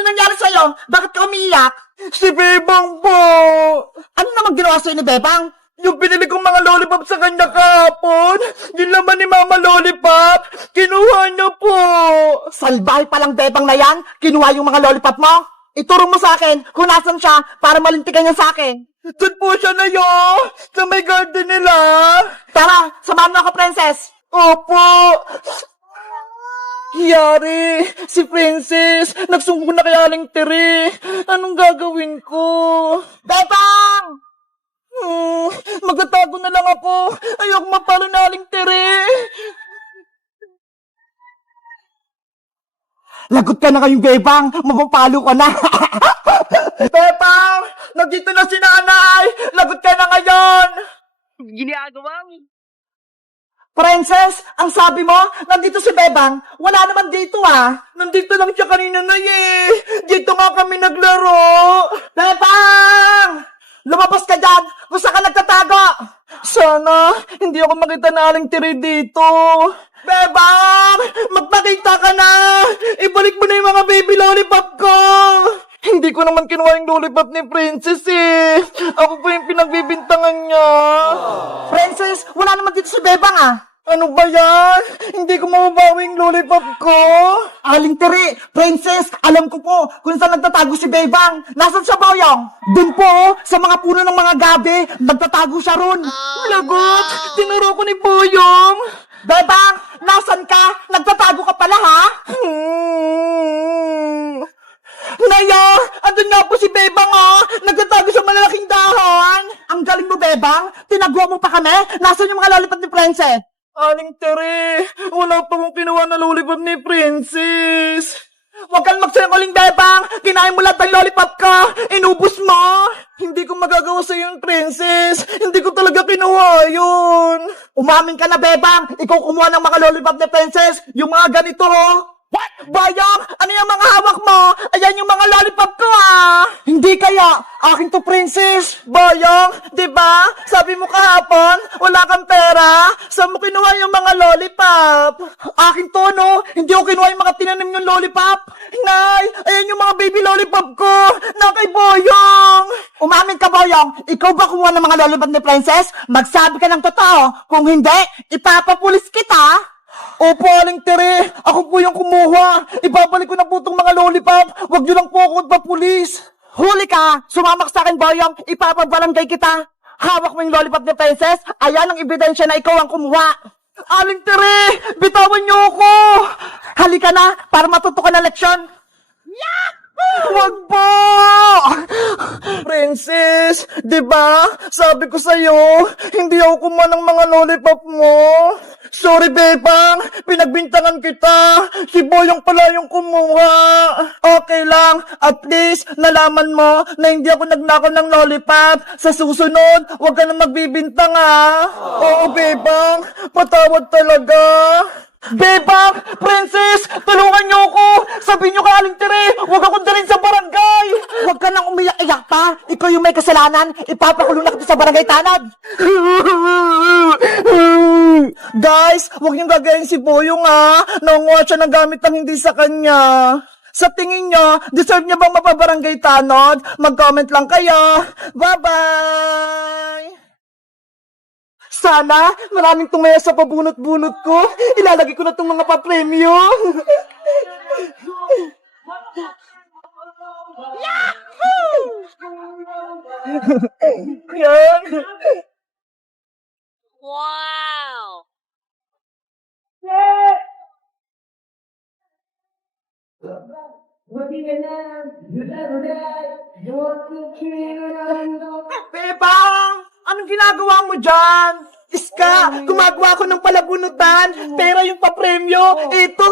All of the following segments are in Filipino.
Ano nangyari sa'yo? Bakit ka umiiyak? Si Bebang po! Ano naman ginawa sa'yo ni Bebang? Yung binili kong mga lollipop sa kanya kahapon, yung laman ni Mama Lollipop, kinuha niya po! Salbahe palang Bebang na yan? Kinuha yung mga lollipop mo? Ituro mo sa akin kung nasan siya para malintikan niya sa akin. Doon po siya na sa may garden nila! Tara, samahan mo ako, princess. Opo! Yari! Si Princess! Nagsumbong na kay Aling Tere! Anong gagawin ko? Bebang! Magtatago na lang ako! Ayoko mapalo na Aling Tere! Lagot ka na kayong Bebang! Mapapalo ka na! Bebang! Nandito na si Nanay! Lagot ka na ngayon! Ginagawa mo? Princess, ang sabi mo, nandito si Bebang. Wala naman dito ah. Nandito lang siya kanina na Dito nga kami naglaro! Bebang! Lumabas ka dyan! Kung saan ka nagtatago! Sana hindi ako makita na Aling Tere dito! Bebang! Magpakita ka na! Ibalik mo na yung mga baby lollipop ko! Hindi ko naman kinuha yung lollipop ni Princess Ako pa yung pinagbibintangan niya. Princess, wala naman dito si Bebang ah. Ano ba yan? Hindi ko mababawi yung lollipop ko. Aling Tere, Princess, alam ko po kung saan nagtatago si Bebang. Nasaan siya, Boyong? Doon po, sa mga puno ng mga gabi, nagtatago siya ron. Lagot! Tinuro ko ni Boyong! Bebang, nasan ka? Nagtatago ka pala, ha? Naya! Andun na po si Bebang Nagtatago sa malalaking dahon! Ang galing mo, Bebang. Tinaguan mo pa kami. Nasaan yung mga lollipop ni Princess? Aling Tere, wala pa kong kinuha na lollipop ni Princess. Huwag kang magsinungaling, Bebang. Kinain mo lahat ng lollipop ka. Inubos mo. Hindi ko magagawa sa yung Princess. Hindi ko talaga kinuha yun. Umamin ka na, Bebang. Ikaw kumuha ng mga lollipop ni Princess. Yung mga ganito, What? Bayang, ano yung mga hawak mo? Ayan yung mga lollipop ko, Hindi kaya. Akin to, Princess. Bayang, di ba? Sabi mo kahapon, wala kang pera. Saan mo kinuha yung mga lollipop? Akin to, no? Hindi ko kinuha yung mga tinanim yung lollipop. Nay, ayan yung mga baby lollipop ko. Na kay Boyong. Umamin ka, Boyong. Ikaw ba kumuha ng mga lollipop ni Princess? Magsabi ka ng totoo. Kung hindi, ipapapulis kita. Opo, Aling Tere. Ako po yung kumuha. Ibabalik ko na po itong mga lollipop. Huwag niyo lang po ako magpapulis. Huli ka! Sumamak sa akin, Boyong! Ipapabarangay kita! Hawak mo yung lollipop ni Princess! Ayan ang ebidensya na ikaw ang kumuha! Aling Tere! Bitawan niyo ako! Halika na para matuto ka ng leksyon! Wag po! Princess, di ba? Sabi ko sa'yo, hindi ako kumuha ng mga lollipop mo. Sorry, Bebang. Pinagbintangan kita. Si Boyong pala yung kumuha. Okay lang. At least, nalaman mo na hindi ako nagnakaw ng lollipop. Sa susunod, huwag ka na magbibintang, Oo, Bebang. Patawad talaga. Bebang! Princess! Tulungan niyo ako! Sabihin niyo kay Aling Tere, huwag akong dalhin sa barangay! Huwag ka nang umiyak-iyak pa! Ikaw yung may kasalanan! Ipapakulong na kita sa barangay tanod! Guys, huwag niyong gagayin si Boyong Nangunguha siya ng gamit ng hindi sa kanya. Sa tingin niyo, deserve niya bang mapabarangay tanod? Mag-comment lang kayo. Bye-bye! Sana, maraming tumaya sa pabunot-bunot ko. Ilalagay ko na itong mga papremyo. Yahoo! Yan. Wow! Bebang! Anong ginagawa mo dyan? Iska, gumagawa ko ng palabunutan, pero yung papremyo, ito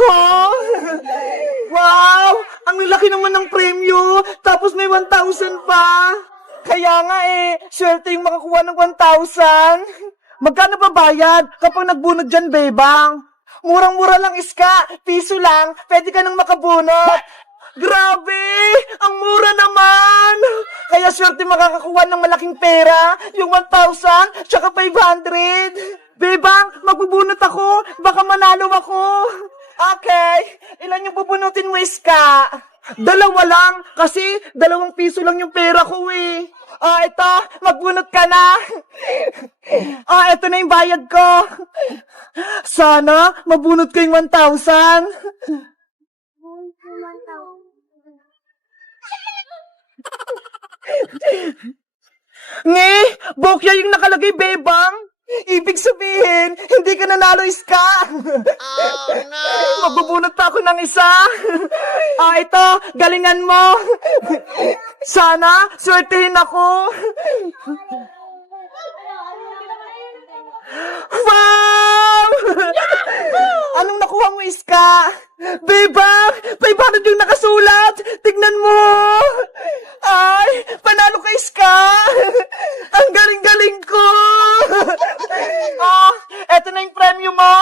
Wow! Ang laki naman ng premyo, tapos may 1,000 pa. Kaya nga swerte yung makakuha ng 1,000. Magkano ba bayad kapag nagbunod dyan, Bebang? Murang-mura lang, Iska. Piso lang, pwede ka nang makabunot. Grabe! Ang mura naman! Kaya swerte makakakuha ng malaking pera, yung 1,000, tsaka 500. Bebang, magbubunot ako, baka manalo ako. Okay, ilan yung bubunutin mo, Iska? Dalawa lang, kasi 2 piso lang yung pera ko eh. Ito, magbunot ka na. Ito na yung bayad ko. Sana, mabunot ko yung 1,000. Nge, bokya yung nakalagay, bebang. Ibig sabihin, hindi ka nanalo, Iska. Oh no! Magbubunot pa ako ng isa. Ito, galingan mo. Sana, swertehin ako. Wow! Anong nakuha mo, Iska? Bebang, 500 yung nakasulat. Tignan mo. Ay, panalo ka, Iska. Ang galing-galing ko. Eto na yung premyo mo.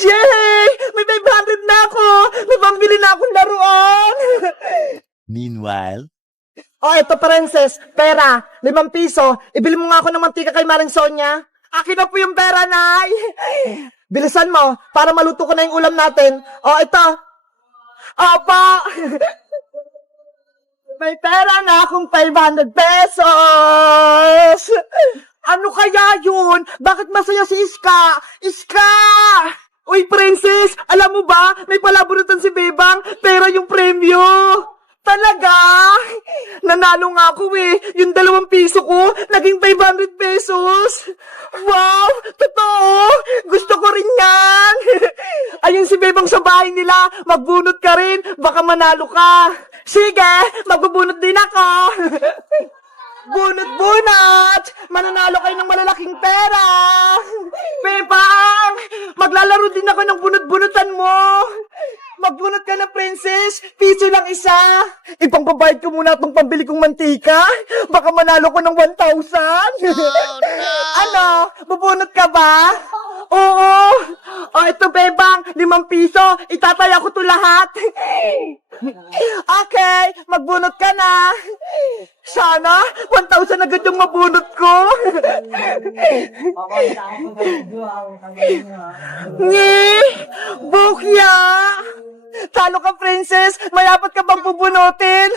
Yay! May 500 na ako. May pambili na akong laruan. Meanwhile, Eto, princess. Pera. 5 piso. Ibili mo nga ako ng mantika kay Maring Sonia. Akin na po yung pera, Nay. Bilisan mo, para maluto ko na yung ulam natin. Ito. Opo. May pera na akong 500 pesos. Ano kaya yun? Bakit masaya si Iska? Iska! Uy, princess, alam mo ba, may palabunutan si Bebang, pera yung premyo. Talaga? Nanalo nga ako eh. Yung 2 piso ko, naging 500 pesos. Wow! Totoo! Gusto ko rin yan! Ayun si Bebang sa bahay nila. Magbunot ka rin. Baka manalo ka. Sige, magbubunot din ako. Bunot-bunot! Mananalo kayo ng malalaking pera! Bebang! Maglalaro din ako ng bunot-bunutan mo! Magbunot ka na, princess! Piso lang isa! Ipangbabayad ko muna itong pambili kong mantika! Baka manalo ko ng 1,000! Ano? Bubunot ka ba? Oo! Ito, Bebang! 5 piso! Itataya ko to lahat! Okay! Magbunot ka na! Sana, 1,000 agad yung mabunot ko! Ngi! Bukya! Talo ka, princess! May 4 ka bang pubunutin?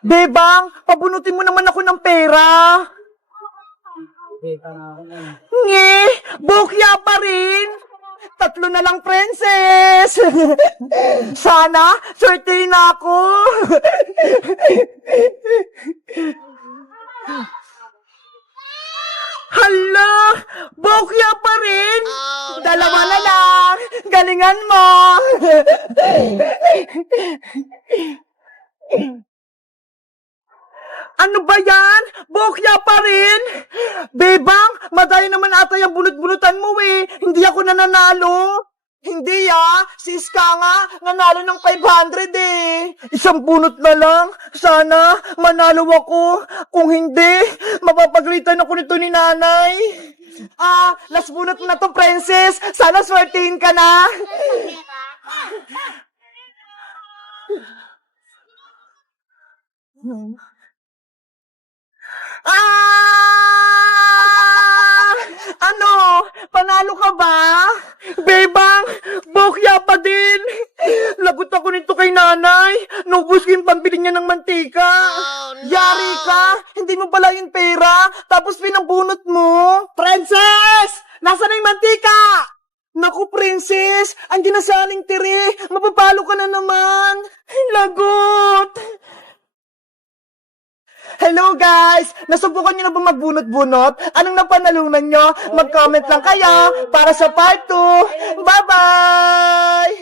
Bebang, pabunutin mo naman ako ng pera! Ngi! Bukya pa rin! 3 na lang, princess! Sana, swertehin na ako! Hala! Bokya pa rin! 2 na lang! Galingan mo! Ano ba yan? Bokya pa rin? Bebang, madaya naman ata yung bunot-bunutan mo eh. Hindi ako nananalo. Hindi si Iska nga, nanalo ng 500 eh. 1 bunot na lang. Sana, manalo ako. Kung hindi, mapapagalitan ako nito ni nanay. Last bunot na to, princess. Sana swertihin ka na. Ano? Panalo ka ba? Bebang, bokya pa din. Lagot ako nito kay nanay. Naubos ko yung pambili niya ng mantika. Yari ka, hindi mo pala yung pera. Tapos pinambunot mo. Princess! Nasaan na yung mantika? Naku, princess, andiyan na sa aling tiri. Mapapalo ka na naman. Lagot. Hello guys! Nasubukan nyo na ba magbunot-bunot? Anong napanalunan nyo? Mag-comment lang kayo para sa part 2. Bye-bye!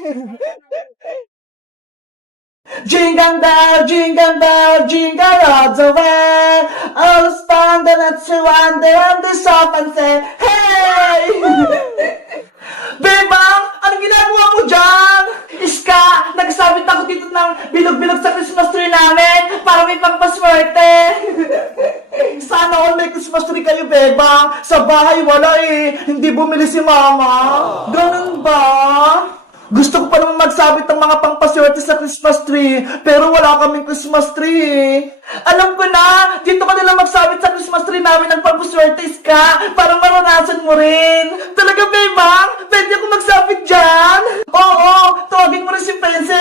Jingle bell, jingle all the way. All the fun that you wander on the shop and say, hey! Bebang, anong ginagawa mo dyan? Iska, nagsabit ako dito ng bilog-bilog sa Christmas tree namin para may pangpaswerte. Sana all may Christmas tree kayo, Bebang. Sa bahay wala eh. Hindi bumili si Mama. Ganun ba? Gusto ko pa naman magsabit ng mga pangpaswerte sa Christmas tree, pero wala kaming Christmas tree eh. Alam ko na, dito ka nila magsabit sa Christmas tree namin ng pangpaswerte, Iska, para maranasan mo rin. Talaga, Bebang? Pwede ako magsabit dyan? Oo, tawagin mo rin si Princess.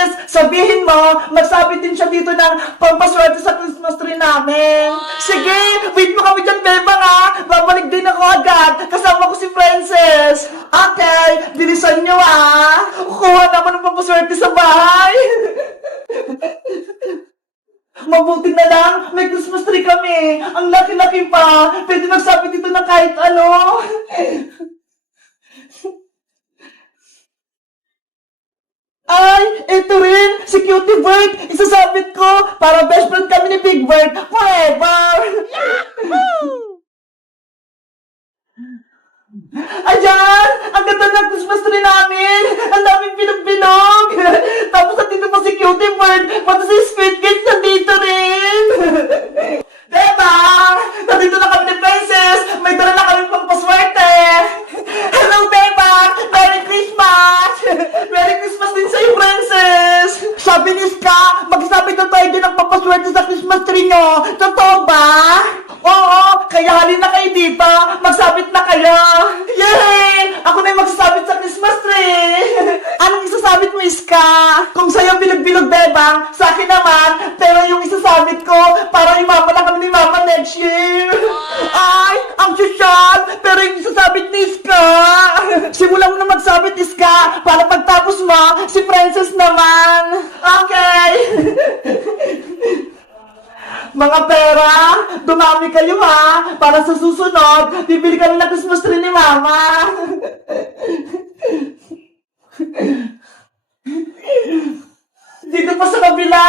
sabihin mo, magsabi din siya dito ng pampaswerte sa Christmas tree namin. Sige, wait mo kami dyan, Bebang ha. Babalik din ako agad. Kasama ko si Princess. Okay, bilisan nyo ha. Kuha naman ng pampaswerte sa bahay. Mabuti na lang, may Christmas tree kami. Ang laki-laki pa. Pwede magsabi dito ng kahit ano. Ay, ito rin, si Cutie Bird. Isasabit ko para best friend kami ni Big Bird forever. Ayan, ang ganda ng Christmas tree namin. Ang daming pinag-binog. Tapos nandito pa si Cutie Bird. Pati si Squid Kids nandito rin. Diba? Nandito na kami ni Princess. May dala na kami pang paswerte. Hello, Beba! Merry Christmas! Merry Christmas din sa'yo, Princess! Sabi ni Ska, magsabi na tayo din ng papaswerte sa Christmas tree nyo. Totoo ba? Oo, kaya halin na kayo dito. Magsabit na kayo. Yay! Ako na yung magsasabit sa Christmas tree. Anong isasabit mo, Ska? Kung sa'yo bilog-bilog, Bebang, sa akin naman, pero yung isasabit ko, para imama na kami ni Mama next year. Ay, ang sosyal, pero yung isasabit ni Ska. Simulan mo na magsabit, Ska, para pagtapos mo, si Princess naman. Okay. Mga pera, dumami kayo ha, para sa susunod, bibili kami ng Christmas tree ni Mama. Dito pa sa kabila.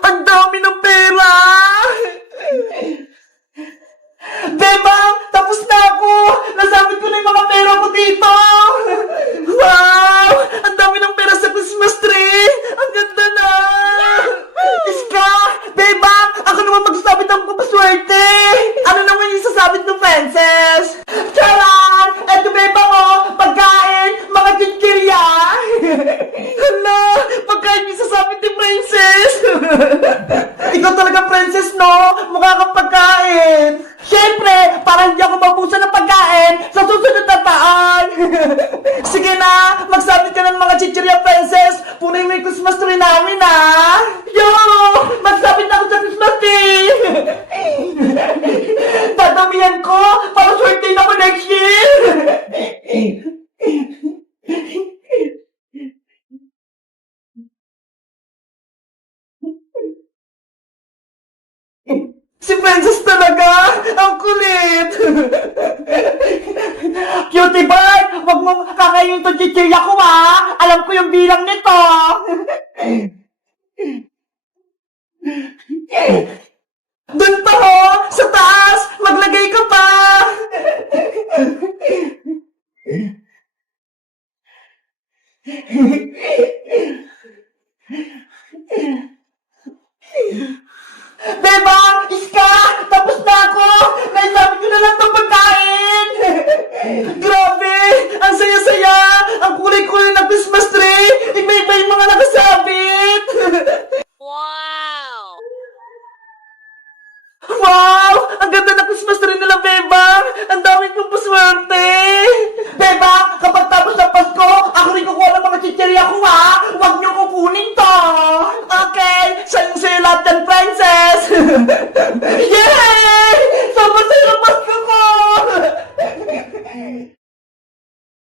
Ang dami ng pera! Beba, tapos na ako! Nasabit ko na yung mga pera ko dito! Wow! Ang dami ng pera sa Christmas tree! Ang ganda na! Iska! Beba, ako naman magsasabit ng papaswerte! Ano naman yung sasabit ng Princess? Charan! Eto, Beba mo! Pagkain! Mga chichirya! Hala! Pagkain yung sasabit ni Princess! Ikaw talaga, Princess, no? Mukha kang pagkain! Siyempre, para hindi ako mabusan ng pagkain sa susunod na taon! Sige na, magsabit ka ng mga chichirya, Princess! Punoy mo yung Christmas tree namin, ha? Yo! Magsabit na ako sa Christmas tree! Dadamihan ko para swerte na ako next year! Si Princess talaga! Ang kulit! Cutie Bird! Huwag mong kakainin itong chichirya ko, ha! Alam ko yung bilang nito! Doon pa, ho! Sa taas! Maglagay ka pa! Beba! Iska! Tapos na ako! Naisabit ko na lang itong pagkain! Grabe! Ang saya-saya! Ang kulay-kulay ng Christmas tree! Iba-iba yung mga nakasabit! Wow! Wow! Ang ganda ng Christmas tree nila, Beba! Ang daming kong paswerte! Beba! Kapag tapos ng Pasko, ako rin kukuha ng mga chichirya ko, ha! Huwag niyo kukunin to! Okay! Sa'yo lahat yan, Princess!